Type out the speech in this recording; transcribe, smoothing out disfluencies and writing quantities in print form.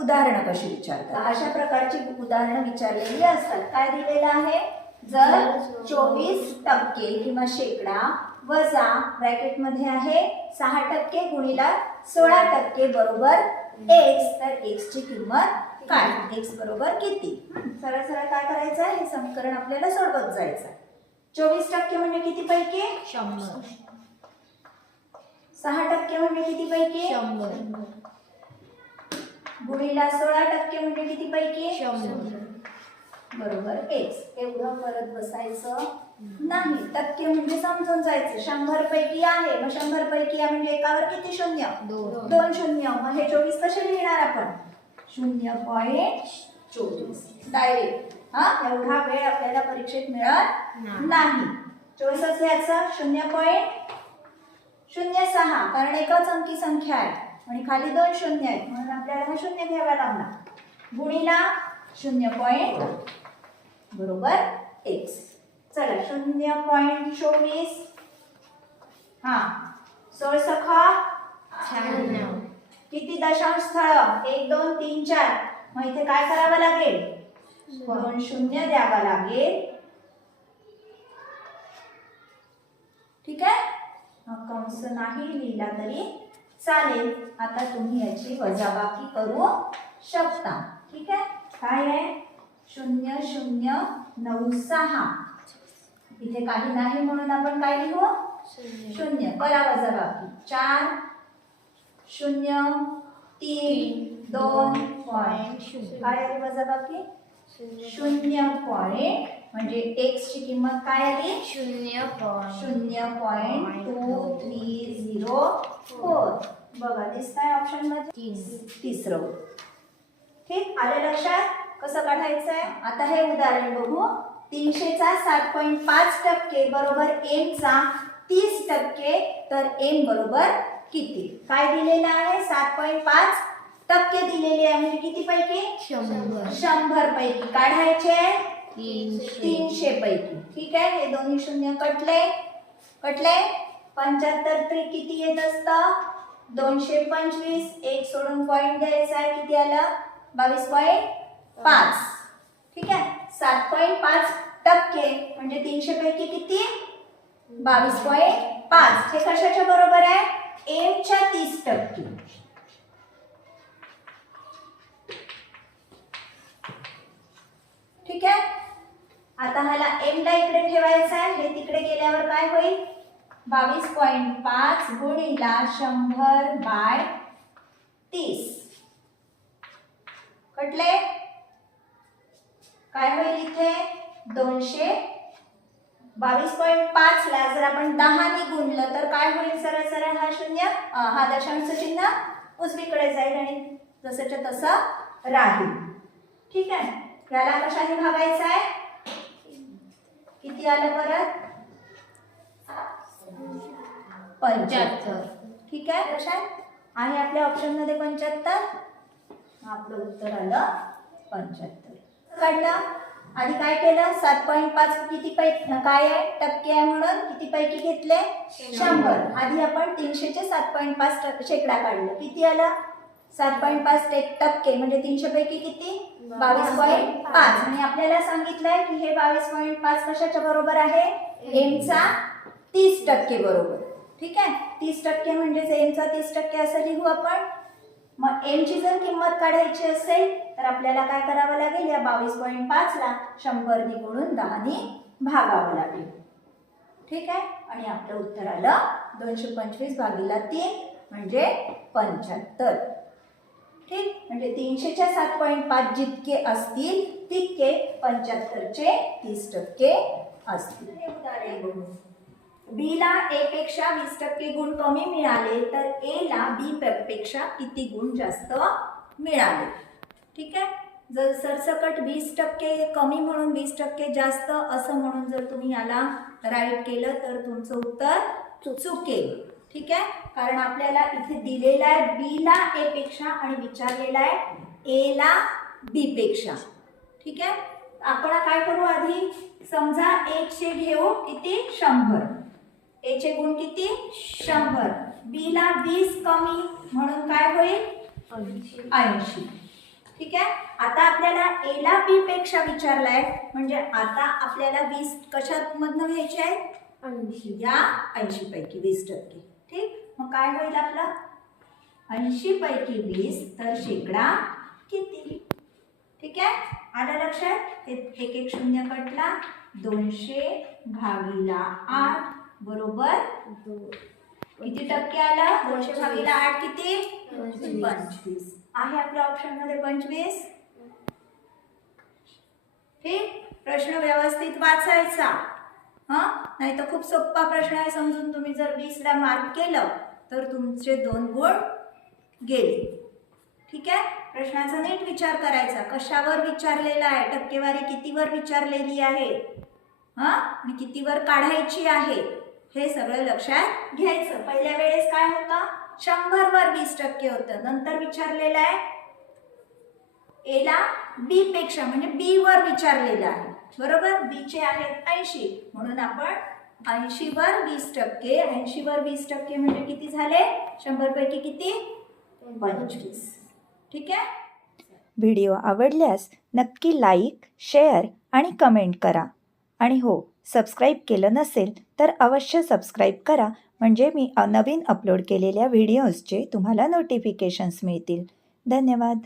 उदाहरणं कशी विचारतात, अशा प्रकारची उदाहरणं विचारलेली असतात. काय दिलेलं आहे, जर 24% किंवा शेकडा वजा ब्रॅकेटमध्ये आहे 6% गुणिला 16% बरोबर x, तर x ची किंमत काय, x बरोबर किती. सरळ सरळ काय करायचं आहे, हे समीकरण आपल्याला सोडवत जायचं. 24% म्हणजे किती पैकी 100. 6% म्हणजे किती पैकी 100. गुणिला 16% म्हणजे किती पैकी 100. बरोबर x. एवढं करत बसायचं नाही, टक्के म्हणजे समजून जायचं. 100 पैकी आहे, मग 100 पैकी आहे म्हणजे एकावर किती शून्य, 2 शून्य. मग हे 24 कसे लिहिणार आपण, 0.24 डायरेक्ट. एवढा वेळ आपल्याला परीक्षेत मिळत नाही. 24 याचा 0.06, कारण एकच अंकी संख्या आहे आणि खाली 2 शून्य आहेत म्हणून आपल्याला हा शून्य घ्यावा लागला. गुणिला 0. बरोबर x. चला 0.24 16 सखा 96. किती दशांश स्थळ, 1 2 3 4. मग इथे काय करावं लागेल, 2 शून्य द्यावा लागेल. ठीक आहे, कंस नाही लिहिला तरी चालेल. आता तुम्ही याची वजाबाकी करू शकता. ठीक आहे, काय आहे 0.096. इथे काही नाही म्हणून आपण काय लिहू, शून्य. करा वजाबाकी. 4 0 3 2. काय आली वजाबाकी 0. म्हणजे x ची किंमत काय आली 0.2304. बघा दिसतंय ऑप्शन मध्ये तिसरं. ठीक, आलं लक्षात कसं काढायचं आहे. आता हे उदाहरण बघू. 300चा 7.5% बरोबर m चा 30%, तर m बरोबर किती. काय दिलेलं आहे, 7.5% दिलेले आहे म्हणजे किती पैकी 100 पैकी काढायचे 300 पैकी. ठीक आहे, हे दोन्ही शून्य कटले. 75 किती येत असतं, 225. एक सोडून पॉइंट द्यायचा आहे, किती आलं 22.5. ठीक आहे, 7.5% म्हणजे 300 पैकी किती 22.5. हे कशाच्या बरोबर आहे, m च्या 30%. ठीक आहे, आता ह्याला m ला इकडे ठेवायचा आहे. हे तिकडे गेल्यावर काय होईल, 22.5 गुणिला 100/30. कटले, काय होईल इथे 200. 22.5 ला जर आपण 10 ने गुणलं तर काय होईल, सरळ सरळ हा शून्य, हा दशांश चिन्ह उजवीकडे जाईल आणि जसंच्या तसं राहील. ठीक आहे, याला कशाने भागायचं आहे, किती आलं परत 75. ठीक आहे, लक्षात आहे आपल्या ऑप्शन मध्ये 75. आपलं उत्तर आलं 75. काढलं. आधी काय केलं, 7.5 किती पैकी काय आहे, टक्के आहे म्हणून किती पैकी घेतले 100. आधी आपण 300चे 7.5 शेकडा काढलं, किती आलं 7.5% म्हणजे 300 पैकी किती 22.5. आणि आपल्याला सांगितलंय की हे 22.5 कशाच्या बरोबर आहे, m चा 30% बरोबर. ठीक आहे, 30% म्हणजे m चा 30% असं लिहू आपण. मग m ची जर किंमत काढायची असेल तर आपल्याला काय करावं लागेल, या 22.5 ला 100 ने गुणून 10 ने भागावं लागेल. ठीक आहे, आणि आपलं उत्तर आलं 225/3 म्हणजे 75. ठीक, म्हणजे 300च्या 7.5 जितके असतील तितके 75चे 30% असतील. हे उदाहरण बघू. b ला a पेक्षा 20% गुण कमी मिळाले तर a ला b पेक्षा किती गुण जास्त मिळाले. ठीक आहे, जर सरसकट 20% कमी म्हणून 20% जास्त असं म्हणून जर तुम्ही याला राईट केलं तर तुमचं उत्तर चुकेल. ठीक आहे, कारण आपल्याला इथे दिलेला आहे b ला a पेक्षा आणि विचारलेला आहे a ला b पेक्षा. ठीक आहे, आपण काय करू, आधी समजा a चे घेऊ किती 100. a चे गुण किती 100. b ला 20 कमी म्हणून काय होईल 80. ठीक आहे. आता आपल्याला ए ला बी पेक्षा विचारलाय, म्हणजे आता आपल्याला 20 कशात मधनं घ्यायचे आहेत? 80. या 80 पैकी 20%. ठीक, मग काय होईल आपलं? 80 पैकी 20 तर शेकडा किती? ठीक आहे, आलं लक्षात? एक एक शून्य कटला. 200 भागिला 8 बरोबर किती टक्के आलं? 200 भागिला 8 किती? 25. आहे आपल्या ऑप्शन मध्ये 25. ठीक, प्रश्न व्यवस्थित वाचायचा. नाही तर खूप सोपा प्रश्न आहे, समजून तुम्ही जर 20 ला मार्क केलं तर तुमचे 2 गुण गेले. ठीक आहे, प्रश्नाचा नीट विचार करायचा. कशावर विचारलेला आहे, टक्केवारी कितीवर विचारलेली आहे, आणि कितीवर काढायची आहे, हे सगळं लक्षात घ्यायचं. पहिल्या वेळेस काय होतं? 100 वर 20% होतं. नंतर विचारलेलं आहे ए ला बी पेक्षा, म्हणजे बी वर विचारलेलं आहे. बरोबर, बी चे आहेत 80, म्हणून आपण 80 वर 20%. 80 वर 20% म्हणजे किती झाले? 100 पैकी किती? 25. ठीक आहे. व्हिडिओ आवडल्यास नक्की लाईक, शेअर आणि कमेंट करा. आणि हो, सबस्क्राईब केलं नसेल तर अवश्य सबस्क्राईब करा, म्हणजे मी नवीन अपलोड केलेल्या व्हिडिओजचे तुम्हाला नोटिफिकेशन्स मिळतील. धन्यवाद.